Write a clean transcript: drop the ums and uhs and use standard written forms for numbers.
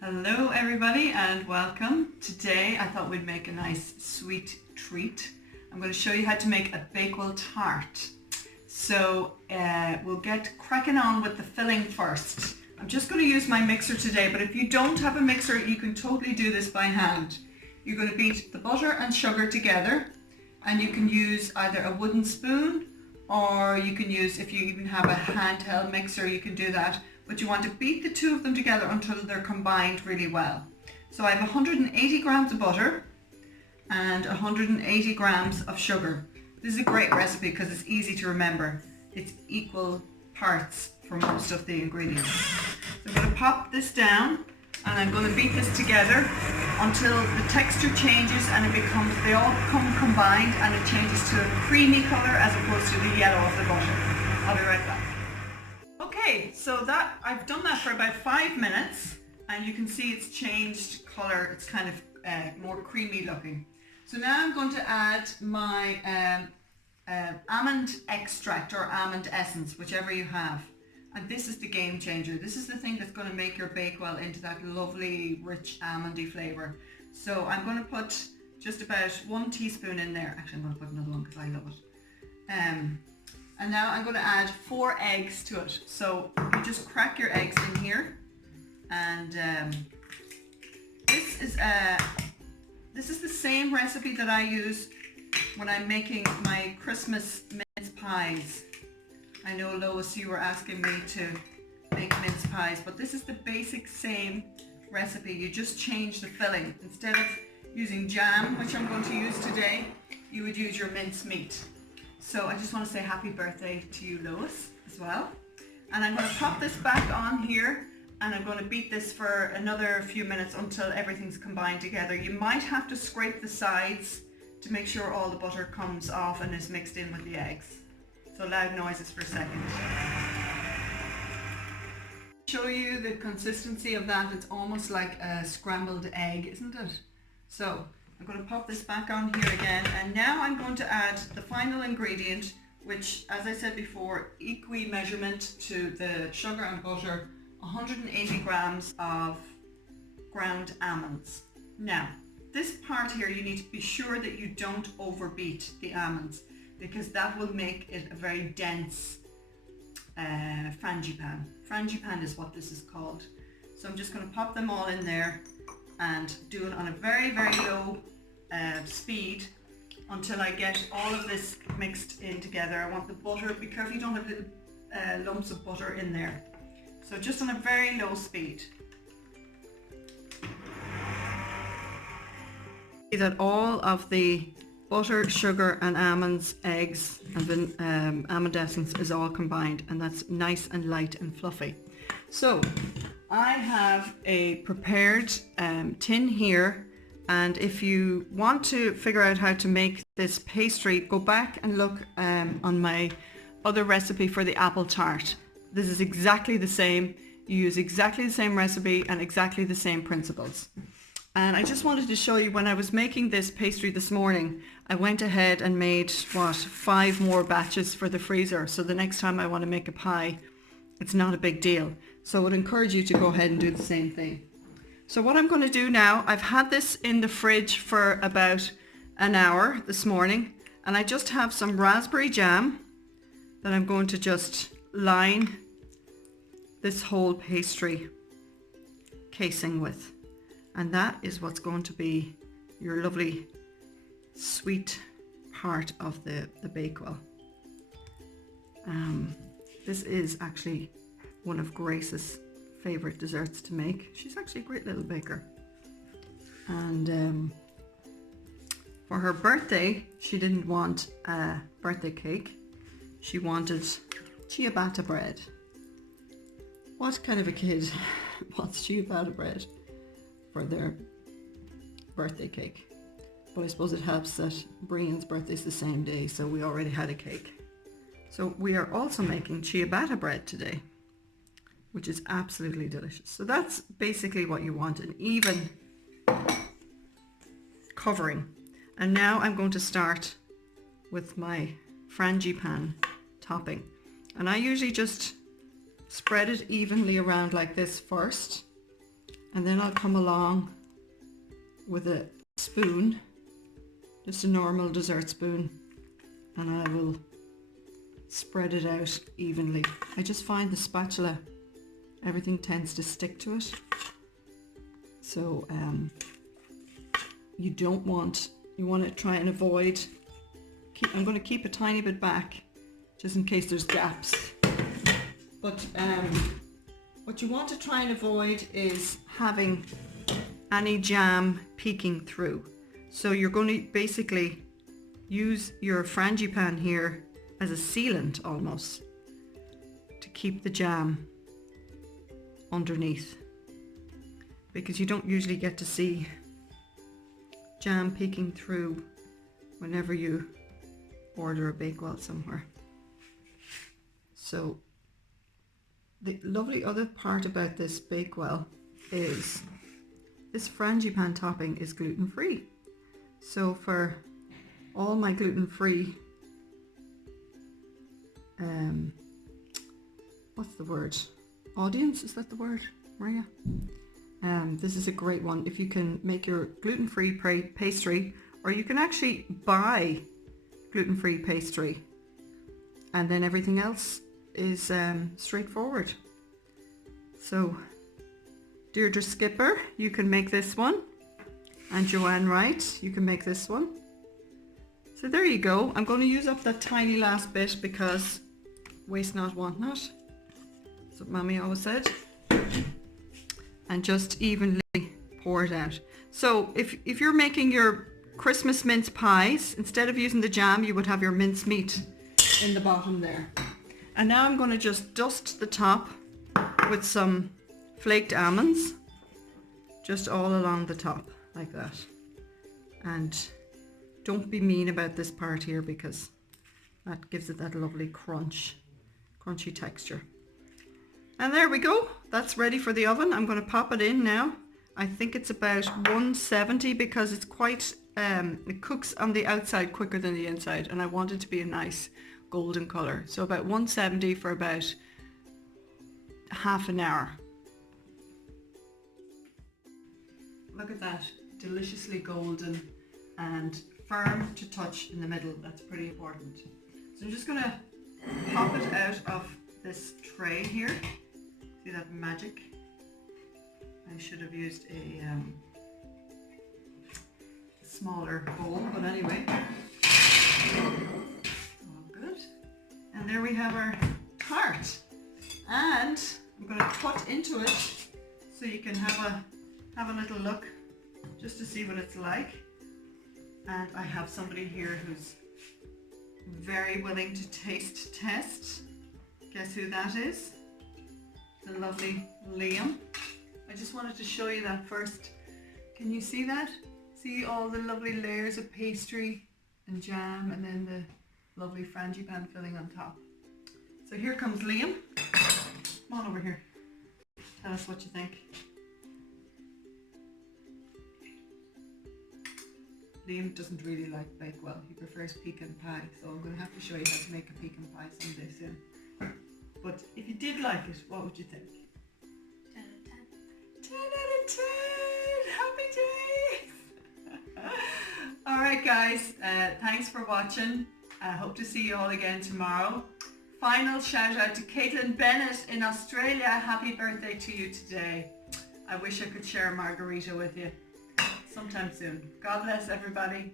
Hello everybody and welcome. Today I thought we'd make a nice sweet treat. I'm going to show you how to make a Bakewell Tart. So we'll get cracking on with the filling first. I'm just going to use my mixer today, but if you don't have a mixer you can totally do this by hand. You're going to beat the butter and sugar together, and you can use either a wooden spoon or you can use, if you even have a handheld mixer, you can do that. But you want to beat the two of them together until they're combined really well. So I have 180 grams of butter and 180 grams of sugar. This is a great recipe because it's easy to remember. It's equal parts for most of the ingredients. So I'm going to pop this down and I'm going to beat this together until the texture changes and they all become combined and it changes to a creamy color as opposed to the yellow of the butter. I'll be right back. Okay, so I've done that for about 5 minutes and you can see it's changed color. It's kind of more creamy looking. So now I'm going to add my almond extract or almond essence, whichever you have. And this is the game changer. This is the thing that's going to make your Bakewell into that lovely, rich almondy flavor. So I'm going to put just about 1 teaspoon in there. Actually, I'm going to put another one because I love it. And now I'm going to add 4 eggs to it. So you just crack your eggs in here, and this is the same recipe that I use when I'm making my Christmas mince pies. I know, Lois, you were asking me to make mince pies, but this is the basic same recipe. You just change the filling. Instead of using jam, which I'm going to use today, you would use your mince meat. So I just want to say happy birthday to you, Lois, as well. And I'm going to pop this back on here and I'm going to beat this for another few minutes until everything's combined together. You might have to scrape the sides to make sure all the butter comes off and is mixed in with the eggs. So loud noises for a second. Show you the consistency of that. It's almost like a scrambled egg, isn't it? So I'm going to pop this back on here again, and now I'm going to add the final ingredient, which, as I said before, equal measurement to the sugar and butter, 180 grams of ground almonds. Now, this part here, you need to be sure that you don't overbeat the almonds, because that will make it a very dense frangipane. Frangipane is what this is called. So I'm just going to pop them all in there and do it on a very, very low speed until I get all of this mixed in together. I want the butter, be careful you don't have little lumps of butter in there. So just on a very low speed. See that all of the butter, sugar and almonds, eggs and almond essence is all combined, and that's nice and light and fluffy. So I have a prepared tin here, and if you want to figure out how to make this pastry, go back and look on my other recipe for the apple tart. This is exactly the same. You use exactly the same recipe and exactly the same principles. And I just wanted to show you, when I was making this pastry this morning, I went ahead and made 5 more batches for the freezer. So the next time I want to make a pie, it's not a big deal. So I would encourage you to go ahead and do the same thing. So what I'm going to do now, I've had this in the fridge for about an hour this morning, and I just have some raspberry jam that I'm going to just line this whole pastry casing with. And that is what's going to be your lovely sweet part of the Bakewell. This is actually one of Grace's favorite desserts to make. She's actually a great little baker. And for her birthday, she didn't want a birthday cake. She wanted ciabatta bread. What kind of a kid wants ciabatta bread for their birthday cake? But I suppose it helps that Brian's birthday is the same day, so we already had a cake. So we are also making ciabatta bread today, which is absolutely delicious. So that's basically what you want, an even covering. And now I'm going to start with my frangipane topping. And I usually just spread it evenly around like this first, And then I'll come along with a spoon, just a normal dessert spoon, and I will spread it out evenly. I just find the spatula, everything tends to stick to it. So you want to try and avoid, I'm going to keep a tiny bit back just in case there's gaps. But what you want to try and avoid is having any jam peeking through. So you're going to basically use your frangipane here as a sealant almost to keep the jam underneath, because you don't usually get to see jam peeking through whenever you order a Bakewell somewhere. So the lovely other part about this Bakewell is this frangipane topping is gluten-free. So for all my gluten-free, what's the word? Audience, is that the word, Maria? This is a great one. If you can make your gluten-free pastry, or you can actually buy gluten-free pastry, and then everything else is straightforward. So Deirdre Skipper, you can make this one, and Joanne Wright, you can make this one. So there you go. I'm going to use up that tiny last bit because waste not, want not. That's what Mommy always said. And just evenly pour it out. So if you're making your Christmas mince pies, instead of using the jam, you would have your mince meat in the bottom there. And now I'm going to just dust the top with some flaked almonds, just all along the top like that. And don't be mean about this part here, because that gives it that lovely crunchy texture. And there we go. That's ready for the oven. I'm going to pop it in now. I think it's about 170 because it's quite, it cooks on the outside quicker than the inside, and I want it to be a nice golden color. So about 170 for about half an hour. Look at that, deliciously golden and firm to touch in the middle. That's pretty important. So I'm just going to pop it out of this tray here. See that magic? I should have used a smaller bowl, but anyway. All good. And there we have our tart. And I'm going to cut into it so you can have a little look just to see what it's like. And I have somebody here who's very willing to taste test. Guess who that is? The lovely Liam. I just wanted to show you that first. Can you see that? See all the lovely layers of pastry and jam, and then the lovely frangipane filling on top. So here comes Liam. Come on over here. Tell us what you think. Liam doesn't really like Bakewell. He prefers pecan pie, so I'm going to have to show you how to make a pecan pie someday soon. But if you did like it, what would you think? 10 out of 10. 10 out of 10! Happy days! Alright guys, thanks for watching. I hope to see you all again tomorrow. Final shout out to Caitlin Bennett in Australia. Happy birthday to you today. I wish I could share a margarita with you sometime soon. God bless everybody.